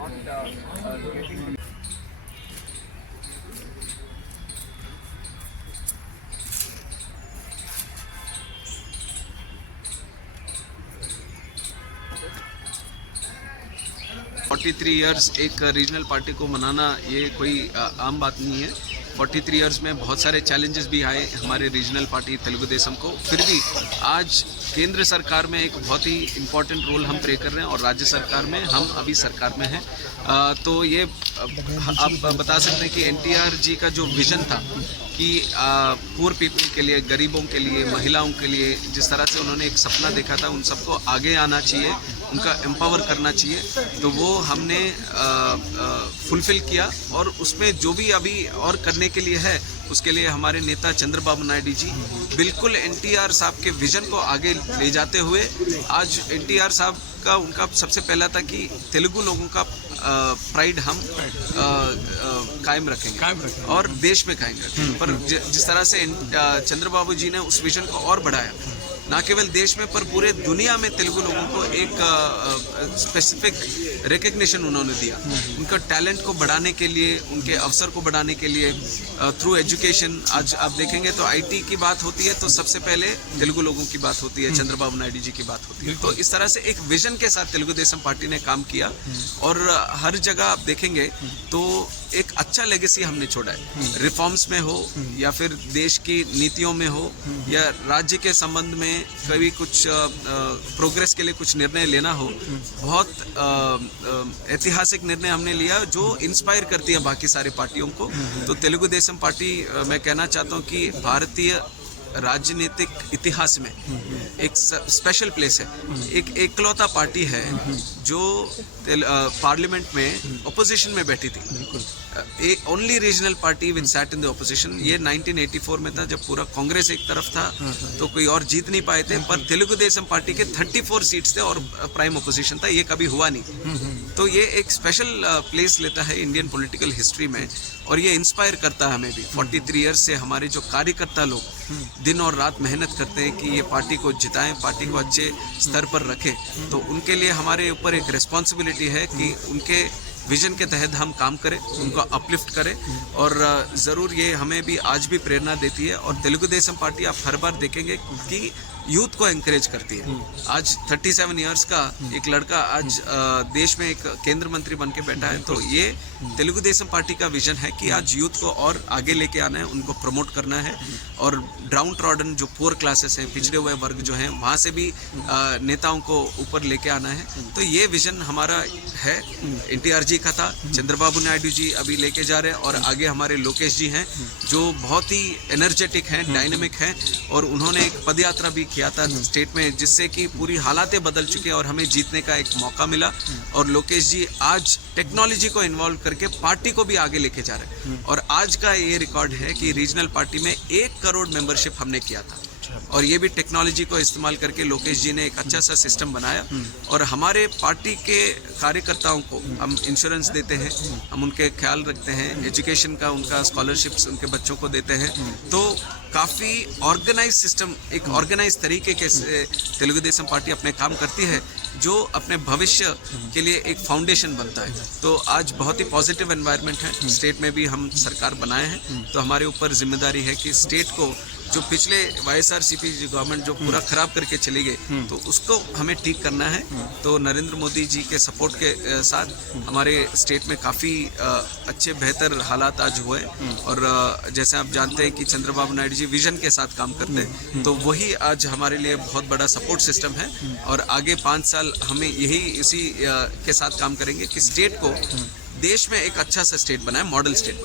43 years एक regional party को मनाना ये कोई आम बात नहीं है। 43 ईयर्स में बहुत सारे चैलेंजेस भी आए हमारे रीजनल पार्टी तेलुगु देशम को, फिर भी आज केंद्र सरकार में एक बहुत ही इम्पोर्टेंट रोल हम प्ले कर रहे हैं और राज्य सरकार में हम अभी सरकार में हैं। तो ये आप बता सकते हैं कि एनटीआर जी का जो विजन था कि पुअर पीपल के लिए, गरीबों के लिए, महिलाओं के लिए जिस तरह से उन्होंने एक सपना देखा था, उन सबको आगे आना चाहिए, उनका एम्पावर करना चाहिए, तो वो हमने फुलफिल किया। और उसमें जो भी अभी और करने के लिए है, उसके लिए हमारे नेता चंद्रबाबू नायडू जी बिल्कुल एनटीआर साहब के विजन को आगे ले जाते हुए, आज एनटीआर साहब का उनका सबसे पहला था कि तेलुगु लोगों का प्राइड हम कायम रखेंगे और देश में कायम रखेंगे। पर जिस तरह से चंद्रबाबू जी ने उस विजन को और बढ़ाया, ना केवल देश में पर पूरे दुनिया में तेलुगु लोगों को एक स्पेसिफिक रिकग्निशन उन्होंने दिया, उनका टैलेंट को बढ़ाने के लिए, उनके अवसर को बढ़ाने के लिए थ्रू एजुकेशन। आज आप देखेंगे तो आईटी की बात होती है तो सबसे पहले तेलुगु लोगों की बात होती है, चंद्रबाबू नायडू जी की बात होती है। तो इस तरह से एक विजन के साथ तेलुगु देशम पार्टी ने काम किया और हर जगह आप देखेंगे तो एक अच्छा लेगेसी हमने छोड़ा है, रिफॉर्म्स में हो या फिर देश की नीतियों में हो या राज्य के संबंध में कभी कुछ प्रोग्रेस के लिए कुछ निर्णय लेना हो। बहुत ऐतिहासिक निर्णय हमने लिया जो इंस्पायर करती है बाकी सारी पार्टियों को। तो तेलुगु देशम पार्टी, मैं कहना चाहता हूँ कि भारतीय राजनीतिक इतिहास में एक स्पेशल प्लेस है। एक एकलौता पार्टी है जो पार्लियामेंट में ओपोजिशन में बैठी थी, only regional party which sat in the opposition. ये 1984 में था जब पूरा कांग्रेस एक तरफ था तो कोई और जीत नहीं पाए थे, पर तेलुगु देशम पार्टी के 34 सीट्स थे और प्राइम ओपोजिशन था। ये कभी हुआ नहीं। तो ये एक स्पेशल प्लेस लेता है इंडियन पॉलिटिकल हिस्ट्री में और ये इंस्पायर करता है हमें भी। 43 ईयर्स से हमारे जो कार्यकर्ता लोग दिन और रात मेहनत करते हैं कि ये पार्टी को जिताएं, पार्टी को अच्छे स्तर पर रखें, तो उनके लिए हमारे ऊपर एक रिस्पॉन्सिबिलिटी है कि उनके विजन के तहत हम काम करें, उनको अपलिफ्ट करें। और ज़रूर ये हमें भी आज भी प्रेरणा देती है। और तेलुगु देशम पार्टी आप हर बार देखेंगे कि यूथ को एनकरेज करती है। आज 37 ईयर्स का एक लड़का आज देश में एक केंद्र मंत्री बन के बैठा है, तो ये तेलुगु देशम पार्टी का विजन है कि आज यूथ को और आगे लेके आना है, उनको प्रमोट करना है और डाउन ट्रॉडन जो पुअर क्लासेस हैं, पिछड़े हुए वर्ग जो हैं, वहाँ से भी नेताओं को ऊपर लेके आना है। तो ये विजन हमारा है, एनटीआर जी का था, चंद्रबाबू नायडू जी अभी लेके जा रहे हैं और आगे हमारे लोकेश जी हैं जो बहुत ही एनर्जेटिक हैं, डायनेमिक हैं और उन्होंने एक पदयात्रा भी किया था स्टेट में, जिससे कि पूरी हालातें बदल चुकी हैं और हमें जीतने का एक मौका मिला। और लोकेश जी आज टेक्नोलॉजी को इन्वॉल्व करके पार्टी को भी आगे लेके जा रहे हैं और आज का ये रिकॉर्ड है कि रीजनल पार्टी में 1 करोड़ मेंबरशिप हमने किया था और ये भी टेक्नोलॉजी को इस्तेमाल करके लोकेश जी ने एक अच्छा सा सिस्टम बनाया। और हमारे पार्टी के कार्यकर्ताओं को हम इंश्योरेंस देते हैं, हम उनके ख्याल रखते हैं, एजुकेशन का उनका स्कॉलरशिप्स उनके बच्चों को देते हैं। तो काफ़ी ऑर्गेनाइज सिस्टम, एक ऑर्गेनाइज तरीके के तेलुगु देशम पार्टी अपने काम करती है जो अपने भविष्य के लिए एक फाउंडेशन बनता है। तो आज बहुत ही पॉजिटिव एनवायरनमेंट है, स्टेट में भी हम सरकार बनाए हैं, तो हमारे ऊपर जिम्मेदारी है कि स्टेट को जो पिछले वाईएसआरसीपी गवर्नमेंट जो पूरा खराब करके चली गई, तो उसको हमें ठीक करना है। तो नरेंद्र मोदी जी के सपोर्ट के साथ हमारे स्टेट में काफ़ी अच्छे बेहतर हालात आज हुए और जैसे आप जानते हैं कि चंद्रबाबू नायडू जी विजन के साथ काम करते हैं, तो वही आज हमारे लिए बहुत बड़ा सपोर्ट सिस्टम है। और आगे 5 साल हमें इसी के साथ काम करेंगे कि स्टेट को देश में एक अच्छा सा स्टेट बनाए, मॉडल स्टेट।